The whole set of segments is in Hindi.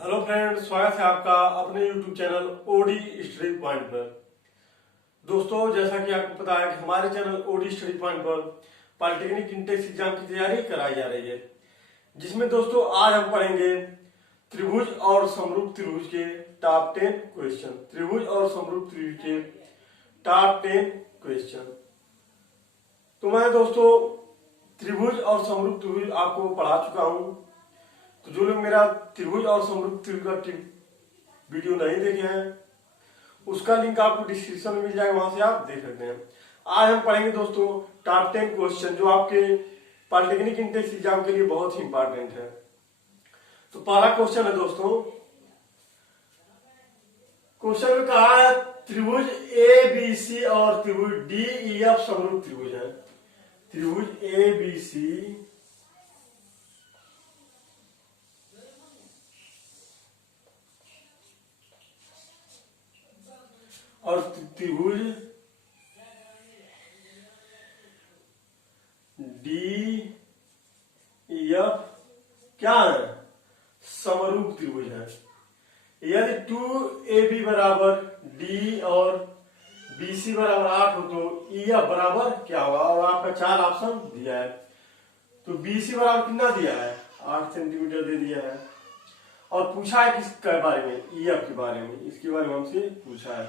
हेलो फ्रेंड, स्वागत है आपका अपने YouTube channel OD study point पर। दोस्तों, जैसा कि आपको पता है कि हमारे चैनल ओडी स्टडी पॉइंट पर पॉलिटेक्निक इंटेंस एग्जाम की तैयारी कराई जा रही है, जिसमें दोस्तों आज हम पढ़ेंगे त्रिभुज और समरूप त्रिभुज के टॉप 10 क्वेश्चन। त्रिभुज और समरूप त्रिभुज के टॉप 10 क्वेश्चन। तो मैं दोस्तों त्रिभुज और समरूप त्रिभुज आपको पढ़ा चुका हूं। तो जो लोग मेरा त्रिभुज और समरूप त्रिभुज का वीडियो नहीं देखे हैं, उसका लिंक आपको डिस्क्रिप्शन में मिल जाएगा, वहां से आप देख सकते हैं। आज हम पढ़ेंगे दोस्तों टॉप 10 क्वेश्चन जो आपके पॉलिटेक्निक इंटेंस एग्जाम के लिए बहुत ही इंपॉर्टेंट है। तो पहला क्वेश्चन है दोस्तों, क्वेश्चन में कहा है त्रिभुज ए बी सी और त्रिभुज डी ई एफ समरूप त्रिभुज है। त्रिभुज ए बी सी और त्रिभुज डी ई एफ क्या है? समरूप त्रिभुज है। यदि 2AB बराबर D और BC बराबर 8 हो तो EF बराबर क्या होगा? और आपका 4 ऑप्शन दिया है। तो BC बराबर कितना दिया है? 8 सेंटीमीटर दे दिया है। और पूछा है किसके बारे में? EF के बारे में। इसके बारे में हमसे पूछा है।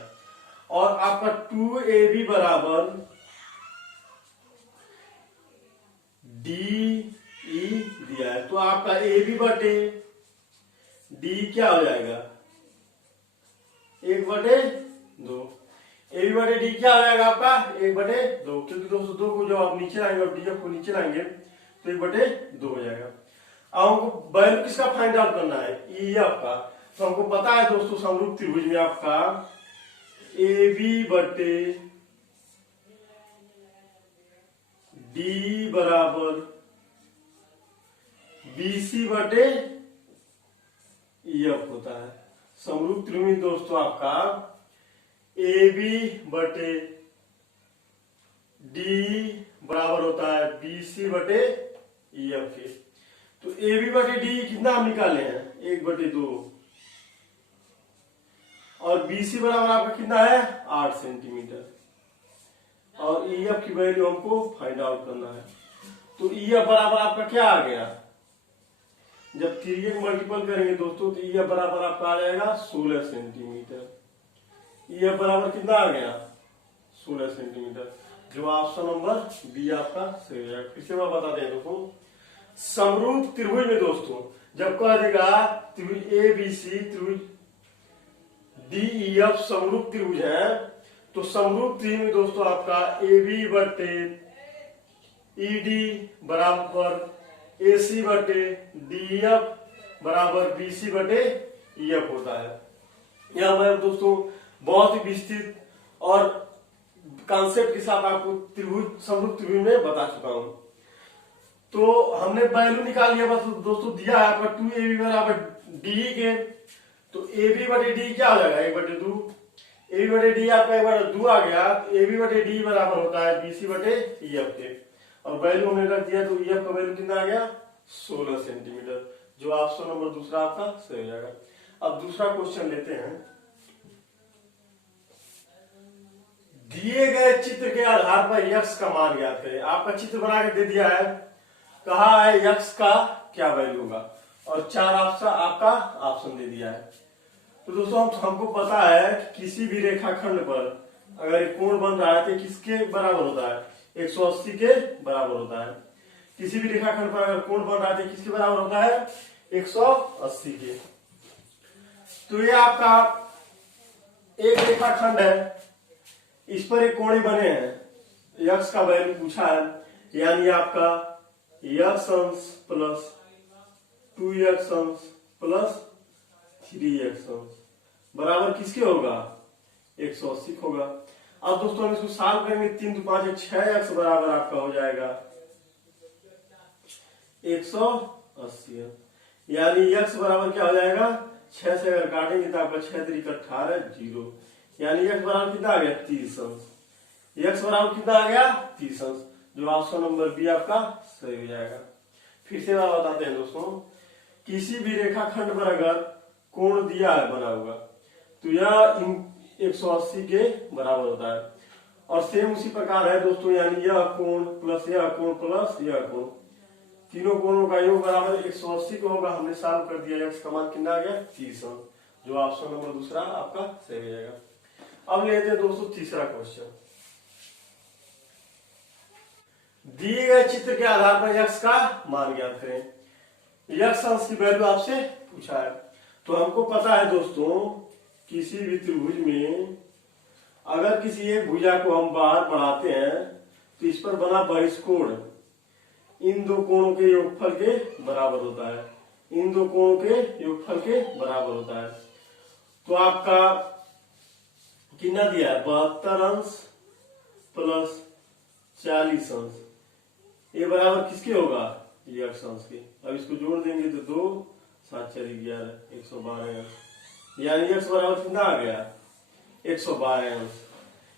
और आपका 2AB बराबर DE दिया है। तो आपका AB बटे D क्या हो जाएगा? 1/2। AB बटे D क्या हो जाएगा आपका? 1/2। क्योंकि दोस्तों 2 को जब आप नीचे लाएंगे और DF को नीचे लाएंगे तो 1/2 हो जाएगा। अब हमको वैल्यू किसका फाइंड आउट करना है? EF का। तो हमको पता है दोस्तों समरूप त्रिभुज में आपका AB बटे D बराबर BC बटे EF होता है। समरूप त्रिभुज दोस्तों आपका AB बटे D बराबर होता है BC बटे EF के। तो AB बटे D कितना हम निकाले हैं? 1/2। और BC बराबर आपका कितना है? 8 सेंटीमीटर। और EF की वैल्यू हमको फाइंड आउट करना है। तो EF बराबर आपका क्या आ गया? जब 3 मल्टीपल करेंगे दोस्तों तो EF बराबर आपका आ जाएगा 16 सेंटीमीटर। EF बराबर कितना आ गया? 16 सेंटीमीटर। जो ऑप्शन नंबर बी आपका सही है। फिर से मैं बता दें दोस्तों, समरूप त्रिभुज में दोस्तों जब कह देगा त्रिभुज ए बी सी त्रिभुज डी ई एफ समरूप त्रिभुज है, तो समरूप त्रिभुज में दोस्तों आपका ए बी बटे ई डी बराबर ए सी बटे डी एफ बराबर बी सी बटे ई एफ होता है। यह मैं दोस्तों बहुत ही विस्तृत और कॉन्सेप्ट के साथ आपको त्रिभुज समरूप त्रिभुज में बता चुका हूं। तो हमने वैल्यू निकाल लिया, बस दोस्तों दिया है आपका 2AB बराबर डी के। तो AB बटे डी क्या हो जाएगा? 1/2। AB बटे डी आपका 1/2 आ गया। AB बटे डी बराबर होता है BC बटे EF के। और वैल्यू हमने रख दिया तो EF का वैल्यू कितना आ गया? 16 सेंटीमीटर। जो ऑप्शन नंबर दूसरा आपका सही हो जाएगा। अब दूसरा क्वेश्चन लेते हैं। दिए गए चित्र के आधार पर यक्स का मान ज्ञात करें। आपका चित्र बना के दे दिया है, कहा है यक्स का क्या वैल्यू होगा, और 4 ऑप्शन आपका ऑप्शन दे दिया है। तो दोस्तों हमको पता है कि किसी भी रेखाखंड पर अगर एक कोण बन रहा है तो किसके बराबर होता है? 180 के बराबर होता है। किसी भी रेखाखंड पर अगर कोण बन रहा है तो किसके बराबर होता है? 180 के। तो ये आपका एक रेखाखंड है, इस पर एक कोण बने हैं। यक्स का वैल्यू पूछा है, यानी आपका यक्स अंश प्लस 2x अंश प्लस 3x अंश बराबर किसके होगा? 180 होगा। अब दोस्तों हम इसको सॉल्व करेंगे। 3 2 5 6x बराबर आपका हो जाएगा 180। यानी x बराबर क्या हो जाएगा? 6 से अगर काटेंगे तो आपका 6 3 18 0। यानी x बराबर कितना आ गया? 30 अंश। x बराबर कितना आ गया? 30 अंश। जो ऑप्शन नंबर बी आपका सही हो जाएगा। फिर से बात बताते हैं दोस्तों, किसी भी रेखाखंड पर अगर कोण दिया है बना हुआ, तो यह 180 के बराबर होता है। और सेम उसी प्रकार है दोस्तों, यानी यह कोण प्लस यह कोण प्लस यह कोण, तीनों कोणों का योग बराबर 180 को होगा। हमने सॉल्व कर दिया, x का मान कितना आ गया 30, जो ऑप्शन नंबर दूसरा आपका सही हो जाएगा। अब लेते हैं दोस्तों तीसरा क्वेश्चन। दिए गए चित्र के आधार पर x का मान ज्ञात करें। x अंश की वैल्यू आपसे पूछा है, तो हमको पता है दोस्तों किसी भी त्रिभुज में अगर किसी एक भुजा को हम बाहर बढ़ाते हैं तो इस पर बना बहिष्कोण इन दो कोणों के योगफल के बराबर होता है, इन दो कोणों के योगफल के बराबर होता है। तो आपका कितना दिया है 72 अंश प्लस 40 अंश, ये बराबर किसके होगा x अंश के। अब इसको जोड़ देंगे तो 2 7 4 11 112 अंश, यानी x बराबर कितना आ गया 112 अंश,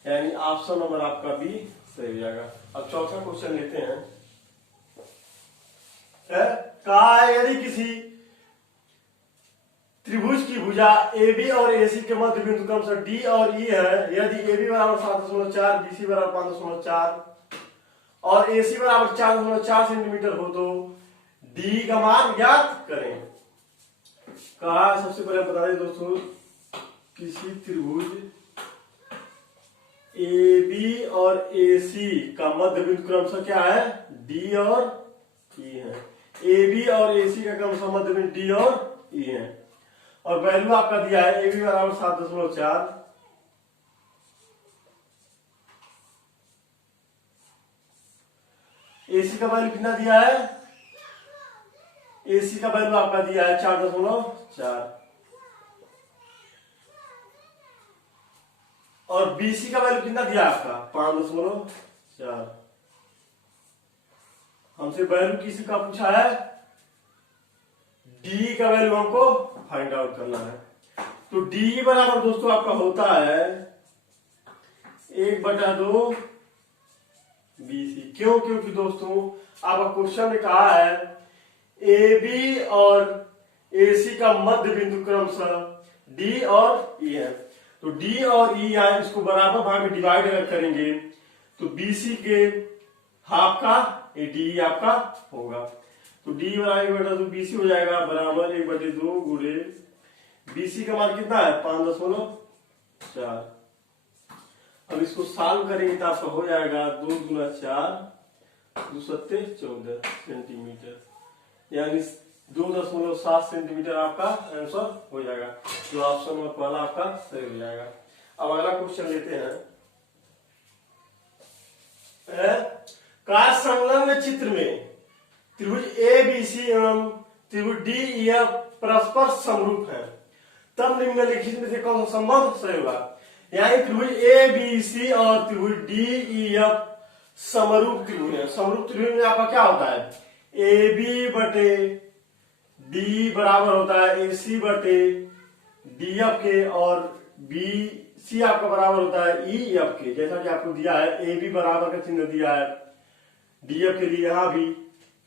यानी ऑप्शन नंबर आपका बी सही हो जाएगा। अब चौथा क्वेश्चन लेते हैं। कहा है यदि किसी त्रिभुज की भुजा AB और AC के मध्य बिंदु क्रमशः D और E है, यदि AB बराबर 7.4, BC बराबर 5.4 और AC बराबर 4.4 सेंटीमीटर हो तो D का मान ज्ञात करें। कहा सबसे पहले बता दें दोस्तों, किसी त्रिभुज AB और AC का मध्य बिंदु क्रमशः क्या है D और E है। AB और AC का क्रमशः मध्य बिंदु D और E है, और वैल्यू आपका दिया है AB बराबर 7.4, AC का वैल्यू कितना दिया है, AC का वैल्यू आपका दिया है 4.4, और BC का वैल्यू कितना दिया आपका 5.4। हमसे वैल्यू किसी का पूछा है, D का वैल्यू हमको फाइंड आउट करना है। तो D बराबर दोस्तों आपका होता है 1/2 BC। क्यों? क्योंकि दोस्तों आपका क्वेश्चन में कहा है AB और AC का मध्य बिंदु क्रमशः D और E है, तो D और E है, इसको बराबर भाग में डिवाइड अगर करेंगे तो BC के हाफ का D आपका होगा, तो D बराबर 1/2 BC हो जाएगा बराबर 1/2 गुणे BC का मान कितना है 5.4। अब इसको सॉल्व करेंगे तो आपका हो जाएगा 2 गुना 4 2 7 14 सेंटीमीटर, यानी 2.7 सेंटीमीटर आपका आंसर हो जाएगा, जो ऑप्शन में पहला आपका सही हो जाएगा। अब अगला क्वेश्चन लेते हैं। का संलग्न चित्र में त्रिभुज ABC एवं त्रिभुज DEF परस्पर समरूप है, तब निम्नलिखित में से कौन सा संबंध सही होगा। यानी त्रिभुज ABC और त्रिभुज DEF समरूप त्रिभुज है। समरूप त्रिभुज में आपका क्या होता है AB बटे D बराबर होता है AC बटे DF के, और BC आपका बराबर होता है EF के। जैसा कि आपको दिया है AB बराबर का चिन्ह दिया है, DF के लिए यहां भी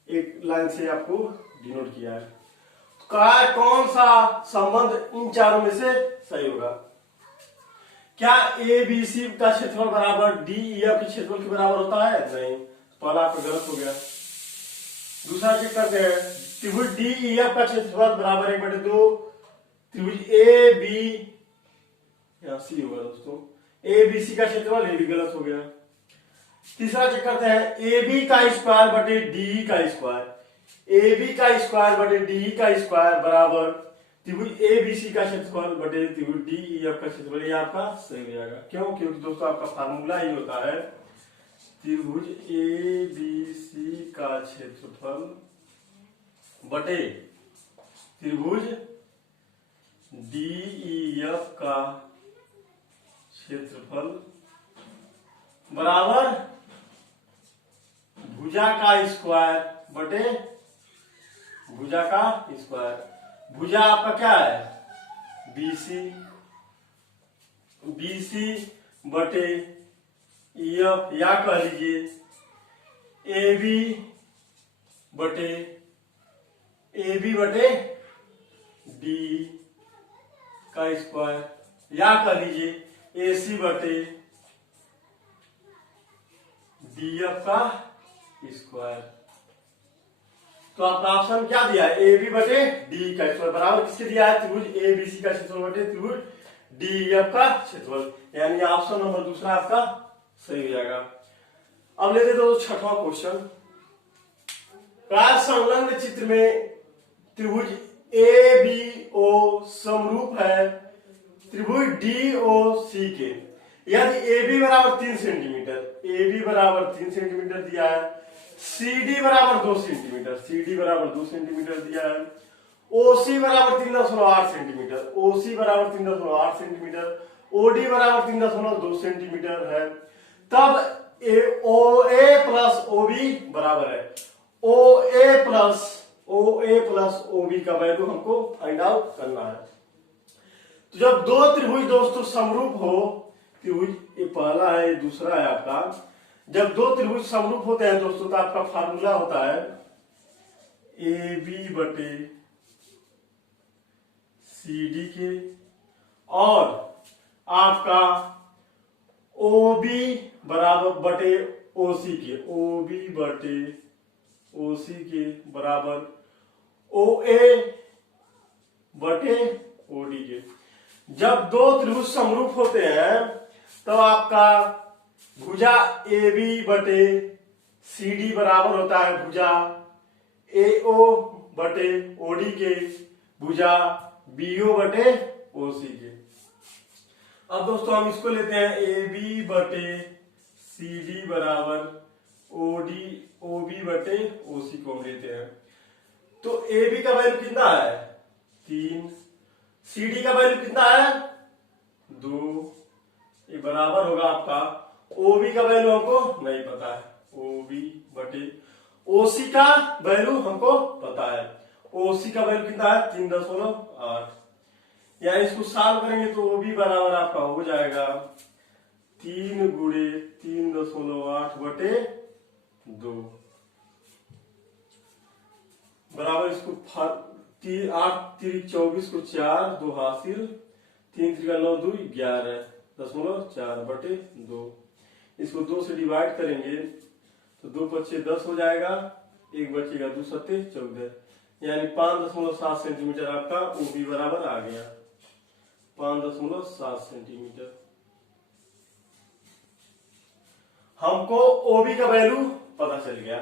एक लाइन से आपको डिनोट किया है। तो कौन सा संबंध इन चारों में से सही होगा। क्या ABC का क्षेत्रफल बराबर DEF के क्षेत्रफल के बराबर होता है? नहीं, पहला आपका गलत हो गया। दूसरा चेक करते हैं, त्रिभुज DEF का क्षेत्रफल बराबर 1/2 त्रिभुज AB, यहां C होगा दोस्तों, ABC का क्षेत्रफल, ये भी गलत हो गया। तीसरा चेक करते हैं, AB का स्क्वायर बटे DE का स्क्वायर, AB का स्क्वायर बटे DE का स्क्वायर बराबर त्रिभुज ABC का क्षेत्रफल बटे त्रिभुज DEF का क्षेत्रफल, ये आपका सही हो जाएगा। क्यों? क्योंकि दोस्तों आपका फार्मूला ही होता है त्रिभुज ABC का क्षेत्रफल बटे त्रिभुज DEF का क्षेत्रफल बराबर भुजा का स्क्वायर बटे भुजा का स्क्वायर। भुजा आपका क्या है BC बटे EF, या कह लीजिए AB बटे DE, का स्क्वायर या कह लीजिए AC बटे DF का स्क्वायर। तो आपका ऑप्शन क्या दिया है, AB बटे डी का स्क्वायर बराबर किसके दिया है, त्रिभुज ABC का क्षेत्रफल बटे त्रिभुज DEF का क्षेत्रफल, यानी ऑप्शन नंबर दूसरा आपका सही हो जाएगा। अब लेते दो छठवां क्वेश्चन। संलग्न चित्र में त्रिभुज ABO समरूप है त्रिभुज DOC के, यदि AB बराबर 3 सेंटीमीटर, AB बराबर 3 सेंटीमीटर दिया है, CD बराबर 2 सेंटीमीटर, CD बराबर 2 सेंटीमीटर दिया है, OC बराबर 3.8 सेंटीमीटर, OC बराबर 3.8 सेंटीमीटर, OD बराबर 3.2 सेंटीमीटर है, तब OA प्लस OB बराबर है OA प्लस OB का वैल्यू हमको फाइंड आउट करना है। तो जब दो त्रिभुज दोस्तों समरूप हो, त्रिभुज ये पहला है, दूसरा है आपका, जब दो त्रिभुज समरूप होते हैं दोस्तों तो आपका फार्मूला होता है AB बटे CD के और आपका OB बराबर बटे OC के, OB बटे OC के बराबर OA बटे OD के। जब दो त्रिभुज समरूप होते हैं तो आपका भुजा AB बटे CD बराबर होता है भुजा AO बटे OD के, भुजा BO बटे OC के। अब दोस्तों हम इसको लेते हैं AB बटे CD बराबर OB बटे OC को हम लेते हैं। तो AB का वैल्यू कितना है 3, CD का वैल्यू कितना है 2, ये बराबर होगा आपका OB का वैल्यू हमको नहीं पता है, OB बटे OC का वैल्यू हमको पता है, OC का वैल्यू कितना है 3.8, या इसको सॉल्व करेंगे तो OB बराबर आपका हो जाएगा 3 गुणे 3.8 बटे 2 बराबर इसको 8 3 24 को 4 2 हासिल 3 3 9 2 11.4 बटे 2। इसको 2 से डिवाइड करेंगे तो 2 पच्चे 10 हो जाएगा, एक बचेगा 2 सत्ते 14, यानी 5.7 सेंटीमीटर आपका OB बराबर आ गया 5.7 सेंटीमीटर। हमको OB का वैल्यू पता चल गया,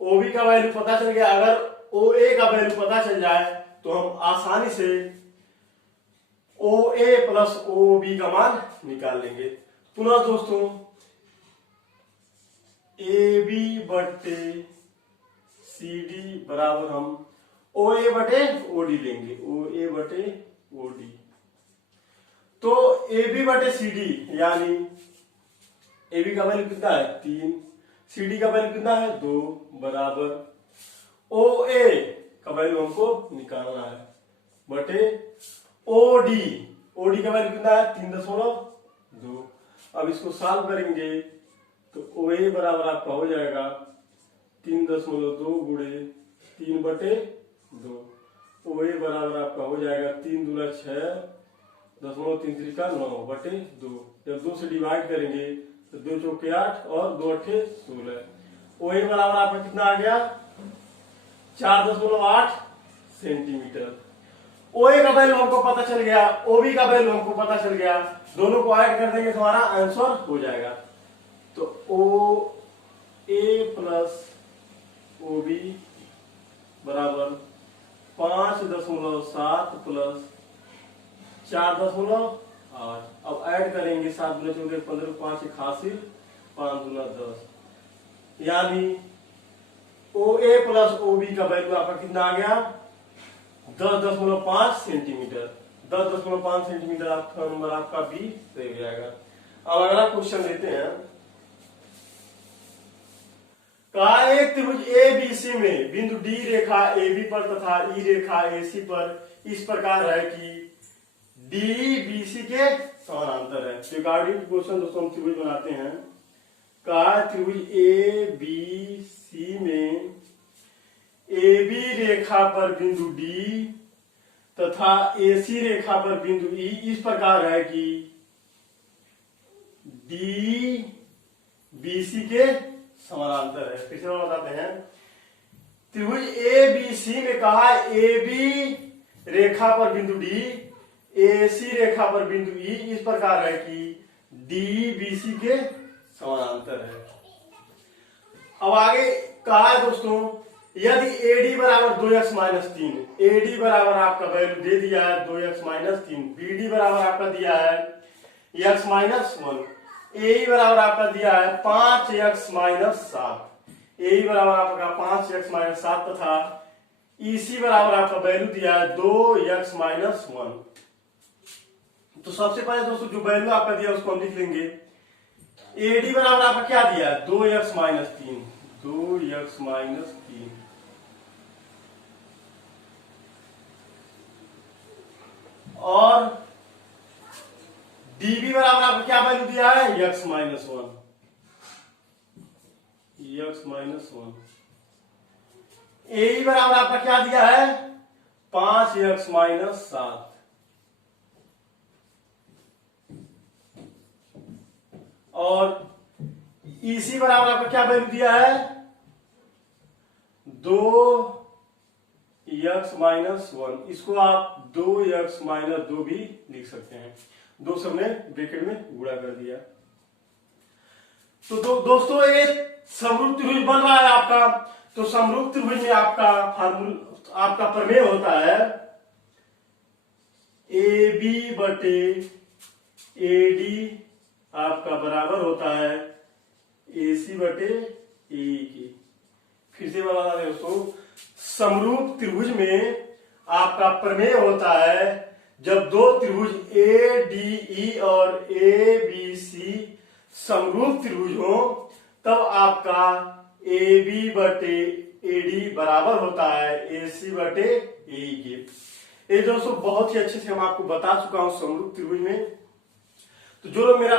OB का वैल्यू पता चल गया। अगर OA का वैल्यू पता चल जाए तो हम आसानी से OA प्लस OB का मान निकाल लेंगे। पुनः दोस्तों AB बटे CD बराबर हम OA बटे OD लेंगे, OA बटे OD। तो AB बटे CD यानी AB का वैल्यू कितना है 3, CD का वैल्यू कितना है 2 बराबर OA का वैल्यू हमको निकालना है बटे OD का वैल्यू कितना है 3.2। अब इसको सॉल्व करेंगे तो OA बराबर आपका हो जाएगा 3.2 गुणे 3 बटे 2, OA बराबर आपका हो जाएगा 3 दूना 6 0.33 का 9 बटे 2। जब 2 से डिवाइड करेंगे तो 2 चौके 8 और 2 अट्ठे 16, OA बराबर आपका कितना आ गया 4.8 सेंटीमीटर। OA का वैल्यू हमको पता चल गया, OB का वैल्यू हमको पता चल गया, दोनों को ऐड कर देंगे तो हमारा आंसर हो जाएगा। तो OA प्लस OB बराबर 5.7 प्लस 4.8। अब ऐड करेंगे 7 दूना 14 15 5 81 5 दूना 10, यानी OA प्लस OB का वैल्यू आपका कितना आ गया 10.5 सेंटीमीटर। 10.5 सेंटीमीटर आपका नंबर आपका बी सही हो जाएगा। अब अगला क्वेश्चन लेते हैं। कहा एक त्रिभुज ABC में बिंदु D रेखा AB पर तथा E रेखा AC पर इस प्रकार है कि DBC के समानांतर है। रिगार्डिंग क्वेश्चन दोस्तों हम त्रिभुज बनाते हैं। कहा त्रिभुज ABC में AB रेखा पर बिंदु D तथा AC रेखा पर बिंदु E इस प्रकार है कि D BC के समानांतर है। फिर से बताते हैं, त्रिभुज ABC में कहा AB रेखा पर बिंदु D AC रेखा पर बिंदु E इस प्रकार है कि D BC के समानांतर है। अब आगे कहा है दोस्तों, यदि AD बराबर 2x माइनस 3, AD बराबर आपका वैल्यू दे दिया है 2x माइनस 3, BD बराबर आपका दिया है x माइनस 1, AE बराबर आपका दिया है 5x माइनस 7, AE बराबर आपका 5x माइनस 7 तथा EC बराबर आपका वैल्यू दिया है 2x माइनस 1। तो सबसे पहले दोस्तों जो वैल्यू आपका दिया उसको हम लिख लेंगे। AD बराबर आपका क्या दिया है 2x माइनस 3, 2x माइनस 3 और DB बराबर आपका क्या वैल्यू दिया है x minus 1, x minus 1। AE बराबर आपका क्या दिया है 5x माइनस 7 और EC बराबर आपका क्या वैल्यू दिया है 2x माइनस 1। इसको आप 2x माइनस 2 भी लिख सकते हैं, दो सबने ब्रैकेट में गुणा कर दिया। तो दोस्तों ये समरूप त्रिभुज बन रहा है आपका। तो समरूप त्रिभुज में आपका प्रमेय होता है AB बटे AD आपका बराबर होता है AC बटे AE की। फिर से बता दें दोस्तों, समरूप त्रिभुज में आपका प्रमेय होता है जब दो त्रिभुज ADE और ABC समरूप त्रिभुज हो तब आपका AB बटे AD बराबर होता है AC बटे AE के। ये दोस्तों बहुत ही अच्छे से हम आपको बता चुका हूं समरूप त्रिभुज में। तो जो लोग मेरा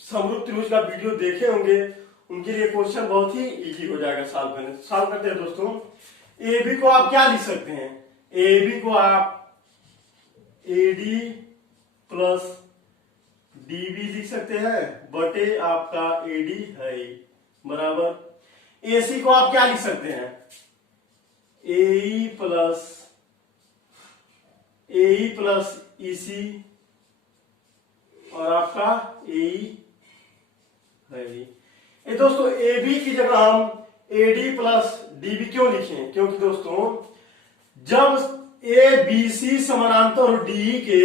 समरूप त्रिभुज का वीडियो देखे होंगे उनके लिए क्वेश्चन बहुत ही इजी हो जाएगा सॉल्व करने। सॉल्व करते हैं दोस्तों। AB को आप क्या लिख सकते हैं, AB को आप AD प्लस DB लिख सकते हैं बटे आपका AD है बराबर। AC को आप क्या लिख सकते हैं AE प्लस EC और आपका AE है। ये दोस्तों AB की जगह हम AD प्लस DB क्यों लिखें, क्योंकि दोस्तों जब ABC समानांतर हो DE के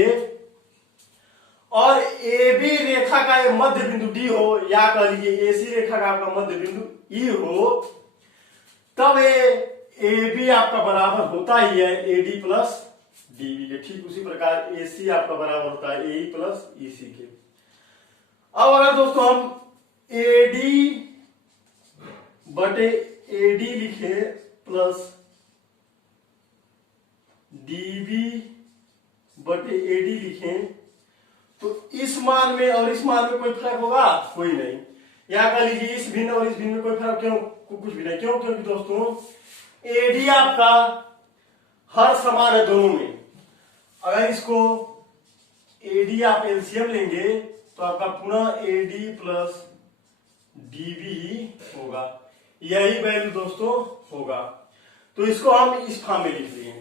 और AB रेखा का एक मध्य बिंदु D हो या कह लीजिए AC रेखा का आपका मध्य बिंदु E हो तब ये AB आपका बराबर होता ही है AD प्लस DB के। ठीक उसी प्रकार AC आपका बराबर होता है AE प्लस EC के। अब अगर दोस्तों हम AD बटे AD लिखे प्लस DB बटे AD लिखें तो इस मान में और इस मान में कोई फर्क होगा, कोई नहीं। या कह लीजिए इस भिन्न और इस भिन्न में कोई फर्क क्यों, कुछ भी नहीं। क्यों, क्योंकि दोस्तों AD आपका हर समान है दोनों में। अगर इसको AD आप एलसीएम लेंगे तो आपका पुनः AD प्लस DB ही होगा, यही वैल्यू दोस्तों होगा। तो इसको हम इस फॉर्म में लिख लिए।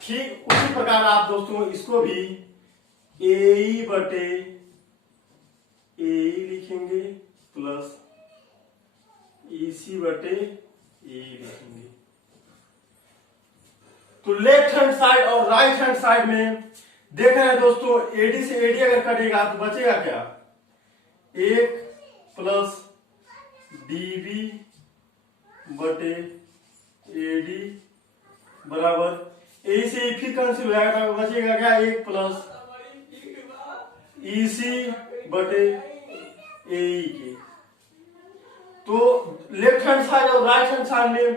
ठीक उसी प्रकार आप दोस्तों इसको भी AE बटे AE लिखेंगे प्लस EC बटे AE लिखेंगे। तो लेफ्ट हैंड साइड और राइट हैंड साइड में देख रहे हैं दोस्तों, AD से AD अगर कटेगा तो बचेगा क्या, 1 प्लस DB बटे AD बराबर AE से फिर कैंसिल हो जाएगा तो बचेगा क्या, 1 प्लस EC बटे AE के। तो लेफ्ट हैंड साइड और राइट हैंड साइड में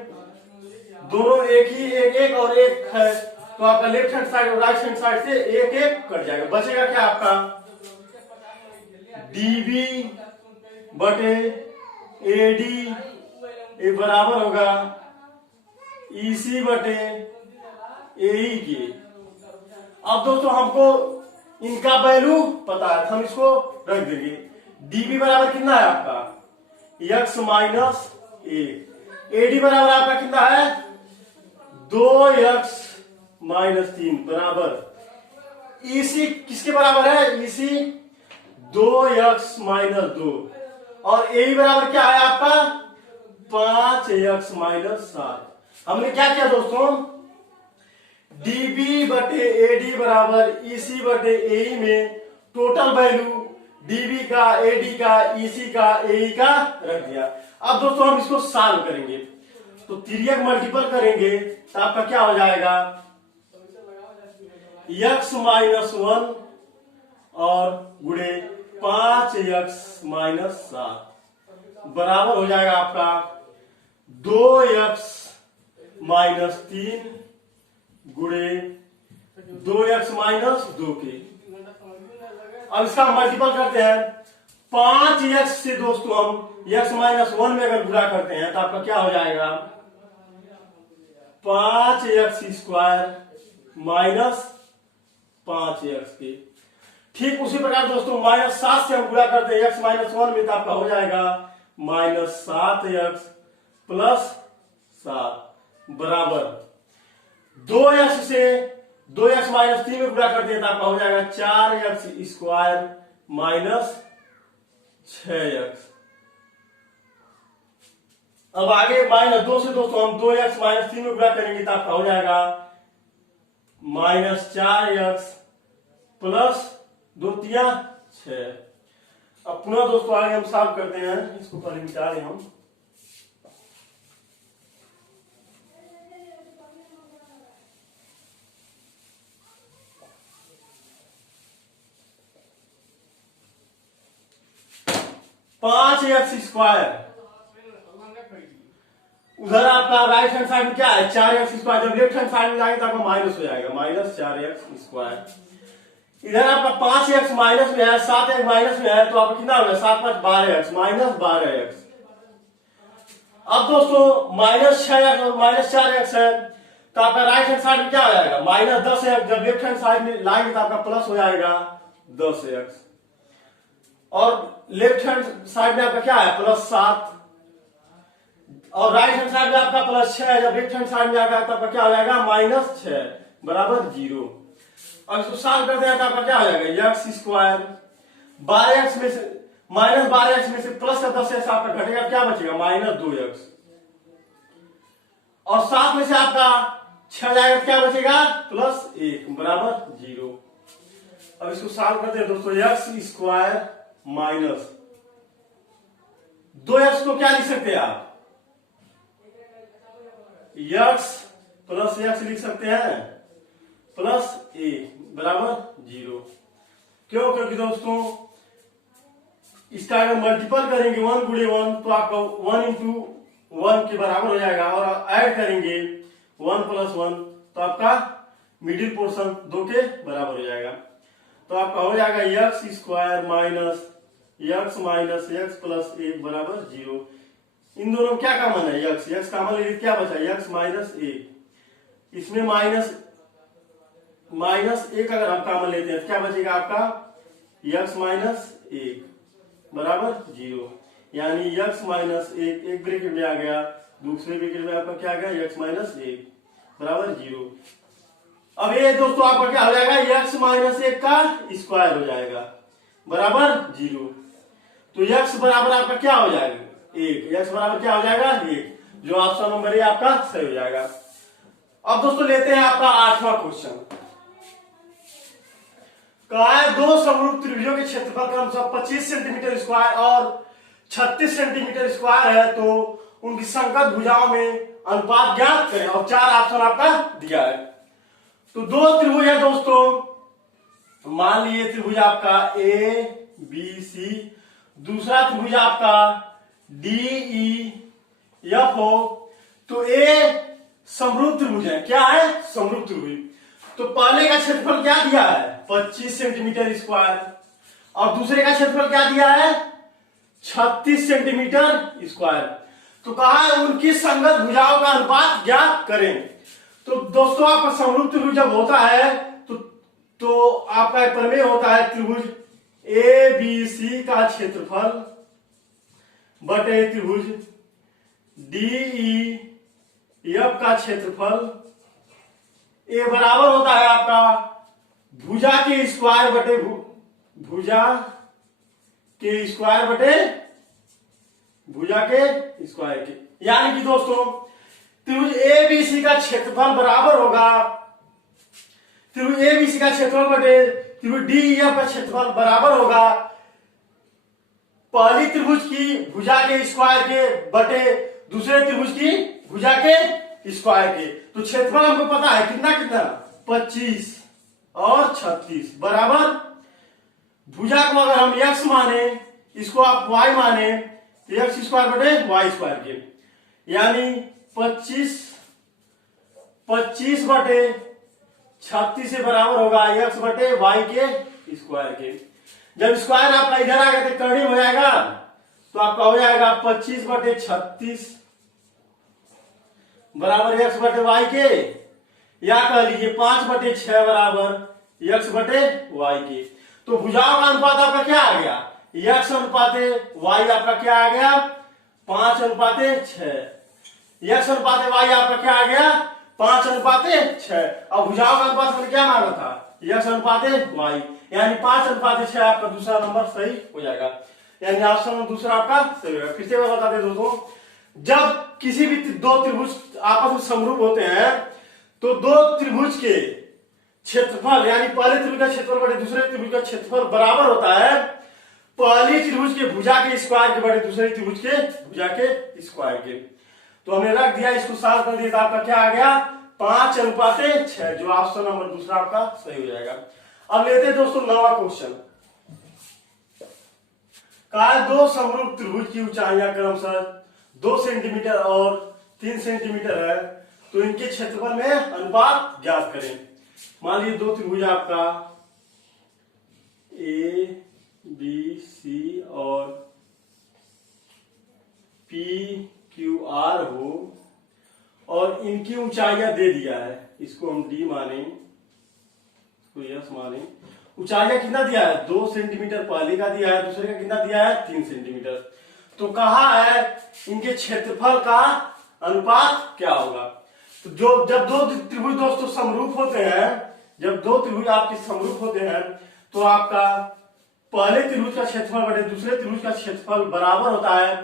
दोनों एक ही एक और एक है तो आपका लेफ्ट हैंड साइड और राइट हैंड साइड से एक एक कट जाएगा। बचेगा क्या आपका DB बटे AD ये बराबर होगा EC बटे AE के। अब दोस्तों हमको इनका वैल्यू पता है, हम इसको रख देंगे। dB बराबर कितना है आपका x माइनस 1। AD बराबर आपका कितना है 2x माइनस 3 बराबर EC किसके बराबर है EC 2x माइनस 2 और AE बराबर क्या है आपका 5x माइनस 7। हमने क्या किया दोस्तों dB बटे AD बराबर EC बटे AE में टोटल वैल्यू dB का AD का EC का AE का रख दिया। अब दोस्तों हम इसको सॉल्व करेंगे तो तिर्यक मल्टीपल करेंगे तो आपका क्या हो जाएगा x माइनस 1 और गुणे 5x माइनस 7 बराबर हो जाएगा आपका 2x माइनस 3 गुणे 2x माइनस 2 के। अब इसका मल्टीपल करते हैं 5x से दोस्तों हम x माइनस 1 में अगर गुणा करते हैं तो आपका क्या हो जाएगा 5x स्क्वायर माइनस 5x के। ठीक उसी प्रकार दोस्तों माइनस 7 से हम गुणा करते हैं x माइनस 1 में तो आपका हो जाएगा माइनस 7x प्लस 7 बराबर 2x से 2x माइनस 3 में गुणा करते हैं तो आपका हो जाएगा 4x स्क्वायर माइनस 6x। अब आगे माइनस 2 से दोस्तों हम 2x माइनस 3 में गुणा करेंगे तो आपका हो जाएगा माइनस 4x प्लस 2 3 6। अब पुनः दोस्तों आगे हम सॉल्व करते हैं, इसको पहले मिटा रहे हम। पांच एक्स स्क्वायर उधर आपका राइट हैंड साइड में क्या है 4x स्क्वायर, जब लेफ्ट हैंड साइड में जाएंगे तो आपका माइनस हो जाएगा माइनस 4x स्क्वायर। इधर आपका 5x माइनस में है 7x माइनस में है तो आपका कितना होगा 7 5 12x माइनस 12x। अब दोस्तों माइनस 6x और माइनस 4x है तो आपका राइट हैंड साइड में क्या हो जाएगा माइनस 10x, जब लेफ्ट हैंड साइड में लाएंगे तो आपका प्लस हो जाएगा 10x और लेफ्ट हैंड साइड में आपका क्या है प्लस 7 और राइट हैंड साइड में आपका प्लस 6 है, जब लेफ्ट हैंड साइड में आएगा तो आपका क्या हो जाएगा माइनस 6 बराबर 0। अब इसको सॉल्व करते हैं तो आपका क्या हो जाएगा x स्क्वायर 12x में से माइनस 12x में से प्लस का 10x आपका घटेगा, क्या बचेगा माइनस 2x और 7 में से आपका 6 जाएगा क्या बचेगा प्लस 1 बराबर 0। अब इसको सॉल्व करते हैं दोस्तों x स्क्वायर माइनस 2x को क्या लिख सकते हैं आप x प्लस x लिख सकते हैं प्लस 1 बराबर 0। क्यों? क्योंकि दोस्तों इसका अगर मल्टीपल करेंगे 1 गुणे 1 तो आपका 1 इंटू 1 के बराबर हो जाएगा और ऐड करेंगे 1 प्लस 1 तो आपका मिडिल पोर्शन 2 के बराबर हो जाएगा। तो आपका हो जाएगा x square minus x minus x plus 1 बराबर 0। इन दोनों क्या कॉमन है x कॉमन ले क्या बचा x माइनस 1, इसमें माइनस 1 अगर हम कॉमन लेते हैं तो क्या बचेगा आपका x माइनस 1 बराबर 0, यानी x माइनस 1 एक ब्रैकेट में आ गया, दूसरे ब्रैकेट में आपका क्या आ गया x माइनस 1 बराबर 0। अब ये दोस्तों आपका क्या हो जाएगा x माइनस 1 का स्क्वायर हो जाएगा बराबर 0। तो x बराबर आपका क्या हो जाएगा 1, x बराबर क्या हो जाएगा 1, जो ऑप्शन नंबर ए आपका सही हो जाएगा। अब दोस्तों लेते हैं आपका 8वां क्वेश्चन। कहा है दो समरूप त्रिभुजों के क्षेत्रफल क्रमशः 25 सेंटीमीटर स्क्वायर और 36 सेंटीमीटर स्क्वायर है तो उनकी संगत भुजाओं में अनुपात ज्ञात करें और 4 ऑप्शन आपका दिया है। तो दो त्रिभुज है दोस्तों, मान लीजिए त्रिभुज आपका ए बी सी, दूसरा त्रिभुज आपका डी ई एफ हो। तो ए समरूप त्रिभुज है, क्या है समरूप त्रिभुज। तो पहले का क्षेत्रफल क्या दिया है 25 सेंटीमीटर स्क्वायर और दूसरे का क्षेत्रफल क्या दिया है 36 सेंटीमीटर स्क्वायर। तो कहा है उनकी संगत भुजाओं का अनुपात ज्ञात करें। तो दोस्तों आपका समरूप त्रिभुज जब होता है तो आपका प्रमेय होता है त्रिभुज ए बी सी का क्षेत्रफल बटे त्रिभुज डी ई एफ का क्षेत्रफल ए बराबर होता है आपका भुजा के स्क्वायर बटे भुजा के स्क्वायर बटे भुजा के स्क्वायर के। यानी कि दोस्तों त्रिभुज ए बी सी का क्षेत्रफल बराबर होगा त्रिभुज ए बी सी का क्षेत्रफल बटे त्रिभुज डी ई एफ का क्षेत्रफल बराबर होगा पहली त्रिभुज की भुजा के स्क्वायर के बटे दूसरे त्रिभुज की भुजा के स्क्वायर के। तो क्षेत्रफल हमको पता है कितना कितना 25 और 36 बराबर भुजा को अगर हम x माने इसको आप y माने तो x स्क्वायर बटे y स्क्वायर के। यानी 25 बटे 36 से बराबर होगा x बटे y के स्क्वायर के। जब स्क्वायर आपका इधर आ गया तो कर्णिम हो जाएगा तो आपका हो जाएगा 25 बटे 36 बराबर x बटे y के, या कह लीजिए 5 बटे 6 बराबर x बटे y के। तो भुजाओं का अनुपात आपका क्या आ गया x अनुपाते y आपका क्या आ गया 5 अनुपाते 6। x अनुपाते y आपका क्या आ गया 5 अनुपाते 6। अब भुजाओं का अनुपात हमने क्या माना था x अनुपाते y, यानी 5 अनुपाते 6 आपका दूसरा नंबर सही हो जाएगा। यानी ऑप्शन नंबर दूसरा आपका सही होगा। फिर से बता दें दोस्तों, जब किसी भी दो त्रिभुज आपस में समरूप होते हैं तो दो त्रिभुज के क्षेत्रफल यानी पहले त्रिभुज का क्षेत्रफल बटे दूसरे त्रिभुज का क्षेत्रफल बराबर होता है पहली त्रिभुज के भुजा के स्क्वायर के बटे दूसरे त्रिभुज के भुजा के स्क्वायर के। तो हमने रख दिया, इसको साफ कर दिया तो आपका क्या आ गया 5 अनुपाते 6, जो ऑप्शन नंबर दूसरा आपका सही हो जाएगा। अब लेते हैं दोस्तों नवा क्वेश्चन। कहा दो समरूप त्रिभुज की ऊंचाइयां क्रमशः 2 सेंटीमीटर और 3 सेंटीमीटर है, तो इनके क्षेत्रफल में अनुपात ज्ञात करें। मान लीजिए दो त्रिभुज आपका ए बी सी और पी क्यू आर हो और इनकी ऊंचाइयां दे दिया है, इसको हम डी माने, इसको यस माने। ऊंचाइयां कितना दिया है 2 सेंटीमीटर पहले का दिया है, दूसरे का कितना दिया है 3 सेंटीमीटर। तो कहा है इनके क्षेत्रफल का अनुपात क्या होगा। तो जब दो त्रिभुज दोस्तों समरूप होते हैं, जब दो त्रिभुज आपके समरूप होते हैं तो आपका पहले त्रिभुज का क्षेत्रफल बटे दूसरे त्रिभुज का क्षेत्रफल बराबर होता है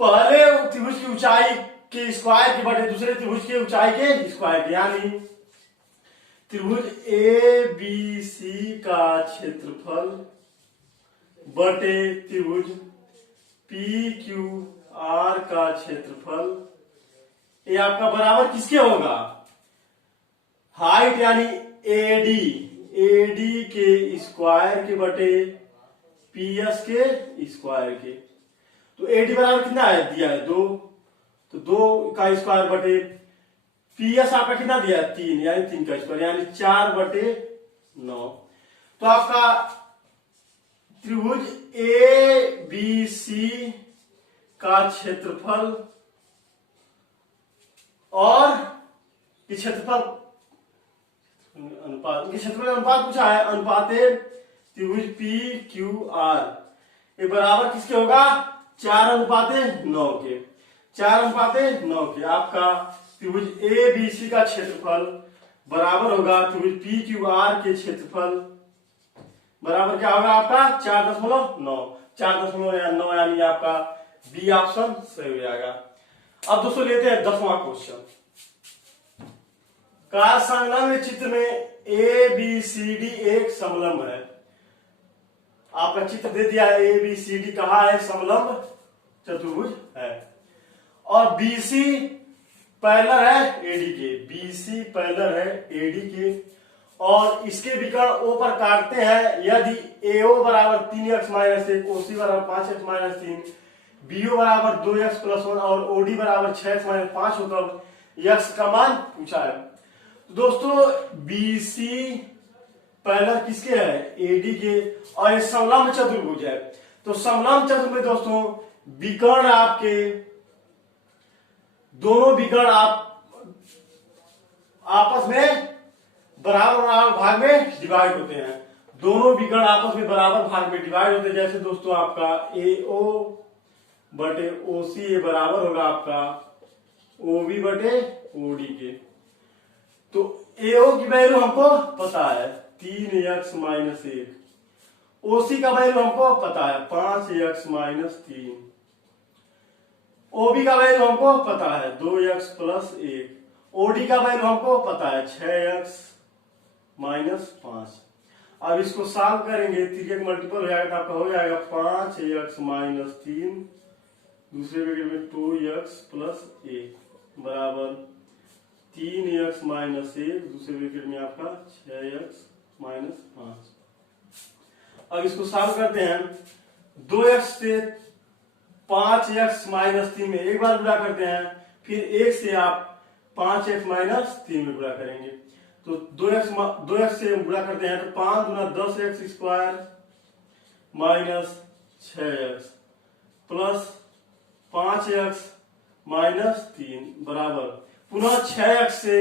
पहले त्रिभुज की ऊंचाई के स्क्वायर के बटे दूसरे त्रिभुज की ऊंचाई के स्क्वायर के। यानी त्रिभुज ए बी सी का क्षेत्रफल बटे त्रिभुज पी क्यू आर का क्षेत्रफल, ये आपका बराबर किसके होगा हाइट यानी एडी के स्क्वायर के बटे पीएस के स्क्वायर के। तो एडी बराबर कितना है दिया है 2, तो 2 का स्क्वायर बटे पीएस आपका कितना दिया है 3, यानी 3 का स्क्वायर यानी 4 बटे 9। तो आपका त्रिभुज ए बी सी का क्षेत्रफल और क्षेत्रफल अनुपात, क्षेत्रफल अनुपात पूछा है, अनुपाते त्रिभुज पी क्यू आर ये बराबर किसके होगा 4 अनुपाते 9 के। 4 अनुपाते 9 के आपका त्रिभुज ए बी सी का क्षेत्रफल बराबर होगा त्रिभुज पी क्यू आर के क्षेत्रफल बराबर क्या होगा आपका 4.9। 4.9 यानी आपका बी ऑप्शन सही हो जाएगा। अब दोस्तों लेते हैं 10वां क्वेश्चन। कार संलग्न चित्र में ए बी सी डी एक समलंब है। आपका चित्र दे दिया है ए बी सी डी कहा है समलंब चतुर्भुज है और बीसी पैरेलल है एडी के, बीसी पैरेलल है एडी के और इसके विकर्ण ओ पर काटते हैं। यदि एओ बराबर 3x माइनस 1, ओसी बराबर 5x माइनस 3, बीओ बराबर 2x प्लस 1 और ओडी बराबर 6x माइनस 5 हो तब यक्स का मान पूछा है। तो दोस्तों बीसी पैरेलल किसके है एडी के और ये समलंब चतुर्भुज है। तो समलंब चतुर्भुज दोस्तों विकर्ण आपके दोनों विकर्ण आप आपस में बराबर बराबर भाग में डिवाइड होते हैं। दोनों विकर्ण आपस में बराबर भाग में डिवाइड होते हैं। जैसे दोस्तों आपका AO बटे OC ये बराबर होगा आपका OB बटे OD के। तो AO की वैल्यू हमको पता है 3x माइनस 1, OC का वैल्यू हमको पता है 5x माइनस 3, OB का वैल्यू हमको पता है 2x प्लस 1, OD का वैल्यू हमको पता है 6x माइनस 5। अब इसको सॉल्व करेंगे, तिर्यक मल्टीपल हो जाएगा तो आपका हो जाएगा 5x माइनस 3, दूसरे ब्रैकेट में 2x प्लस 1 बराबर 3x माइनस 1, दूसरे ब्रैकेट में आपका 6x माइनस 5। अब इसको सॉल्व करते हैं। 2x से 5x माइनस 3 में एक बार गुणा करते हैं, फिर 1 से आप 5x माइनस 3 में गुणा करेंगे। तो 2x से गुणा करते हैं तो 5 गुना 10x square minus 6x plus 5x minus 3 बराबर पुनः 6x से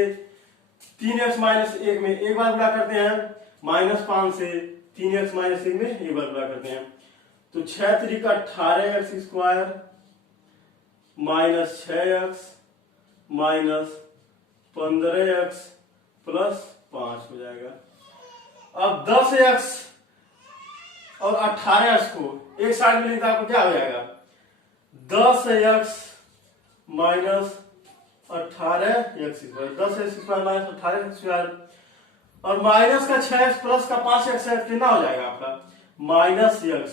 3x माइनस 1 में एक बार गुणा करते हैं, माइनस 5 से 3x माइनस 1 में एक बार गुणा करते हैं। तो 6 3 का 18x square minus 6x minus 15x plus 5 हो जाएगा। अब 10x और 18x को एक साइड में लिखा आपको क्या हो जाएगा 10x minus 18x square, 10x square minus 18x square और माइनस का 6x प्लस का 5x है कितना हो जाएगा आपका माइनस x,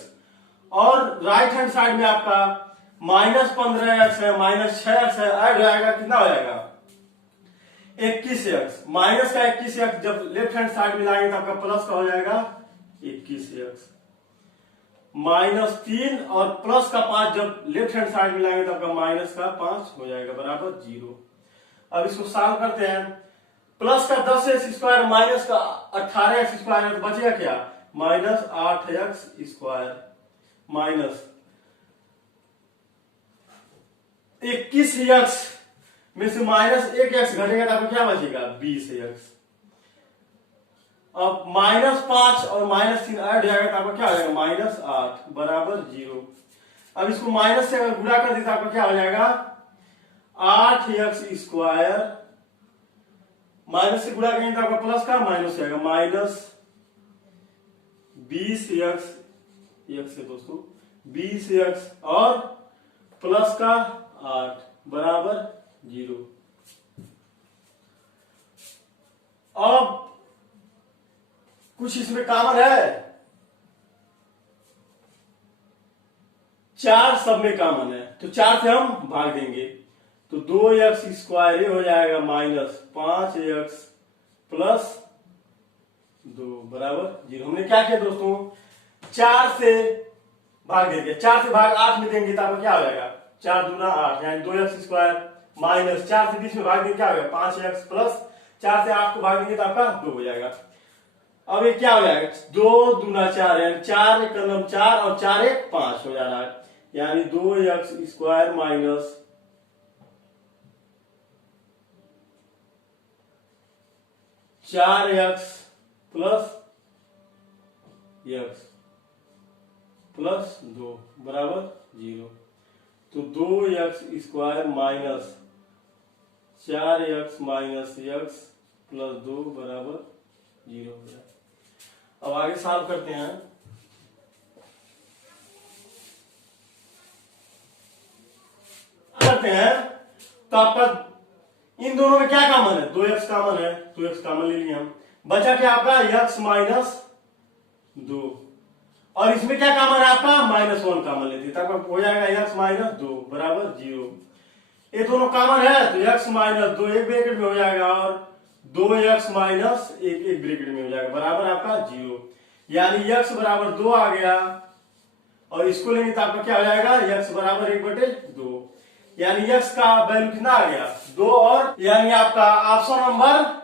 और राइट हैंड साइड में आपका माइनस 15x है माइनस 6x है, ऐड हो जाएगा कितना हो जाएगा 21x। माइनस का 21x जब लेफ्ट हैंड साइड में लाएंगे तो आपका प्लस का हो जाएगा 21x, माइनस 3 और प्लस का 5 जब लेफ्ट हैंड साइड में लाएंगे तो आपका माइनस का 5 हो जाएगा बराबर 0। अब इसको सॉल्व करते हैं। प्लस का 10x स्क्वायर माइनस का 18x स्क्वायर तो बचेगा क्या minus 8x square minus 21x में से माइनस 1x घटेगा तो आपको क्या बचेगा 20x। अब माइनस 5 और माइनस 3 ऐड जाएगा तो आपका क्या हो जाएगा माइनस 8 बराबर 0। अब इसको माइनस से अगर गुणा कर दें तो आपका क्या हो जाएगा 8x स्क्वायर, माइनस से गुणा करेंगे तो आपका प्लस का माइनस हो जाएगा माइनस 20x, x है दोस्तों 20x और प्लस का 8 बराबर 0। अब कुछ इसमें कॉमन है, 4 सब में कॉमन है तो 4 से हम भाग देंगे तो 2x स्क्वायर ये हो जाएगा माइनस 5x प्लस 2 बराबर 0। हमने क्या किया दोस्तों 4 से भाग देंगे, 4 से भाग 8 में देंगे तो आपको क्या हो जाएगा 4 दूना 8 यानी 2x स्क्वायर माइनस 4 से 20 में भाग देंगे क्या हो जाएगा 5x प्लस 4 से 8 को भाग देंगे तो आपका 2 हो जाएगा। अब ये क्या हो जाएगा 2 दूना 4 यानी 4 एक कलम 4 और 4 एक 5 हो जा रहा है, यानी 2x square minus 4x plus x plus 2 बराबर 0। तो 2x square minus 4x minus x plus 2 बराबर 0 हो जाए। अब आगे सॉल्व करते हैं। तो आपका इन दोनों में क्या कॉमन है 2x कॉमन है, 2x कॉमन ले लिए हम, बचा क्या आपका x माइनस 2 और इसमें क्या कॉमन है आपका -1 कॉमन लेते तो आपका हो जाएगा x माइनस 2 बराबर 0। ये दोनों कॉमन है तो x माइनस 2 एक ब्रैकेट में हो जाएगा और 2x माइनस 1 एक ब्रैकेट में हो जाएगा बराबर आपका 0, यानी x बराबर 2 आ गया और इसको लेंगे तो आपका क्या हो जाएगा x बराबर 1/2, यानी x का वैल्यू कितना आ गया 2 और यानी आपका ऑप्शन नंबर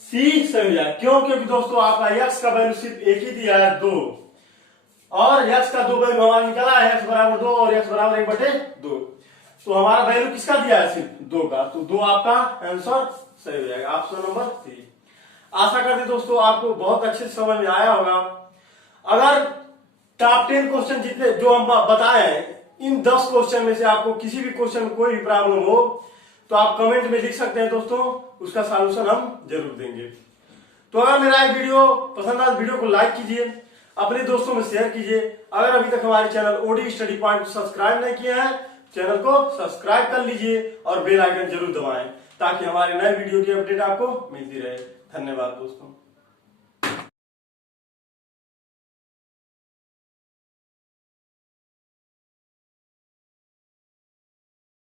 सी सही हो जाए। क्यों क्योंकि दोस्तों आपका x का वैल्यू सिर्फ एक ही दिया है 2 और x का 2 वैल्यू हमारा निकला है x बराबर 2 और x बराबर 1/2। तो हमारा वैल्यू किसका दिया है, सिर्फ 2 का, तो 2 आपका आंसर सही हो जाएगा, ऑप्शन नंबर सी। आशा करते दोस्तों आपको बहुत अच्छे से समझ में आया होगा। अगर टॉप 10 क्वेश्चन जितने जो हम बताए हैं, इन 10 क्वेश्चन में से आपको किसी भी क्वेश्चन में कोई भी प्रॉब्लम हो तो आप कमेंट में लिख सकते हैं दोस्तों, उसका सॉल्यूशन हम जरूर देंगे। तो अगर मेरा ये वीडियो पसंद आए, वीडियो को लाइक कीजिए, अपने दोस्तों में शेयर कीजिए। अगर अभी तक हमारे चैनल ओडी स्टडी पॉइंट को सब्सक्राइब नहीं किया है, चैनल को सब्सक्राइब कर लीजिए और बेल आइकन जरूर दबाएं ताकि हमारे नए वीडियो की अपडेट आपको मिलती रहे। धन्यवाद दोस्तों।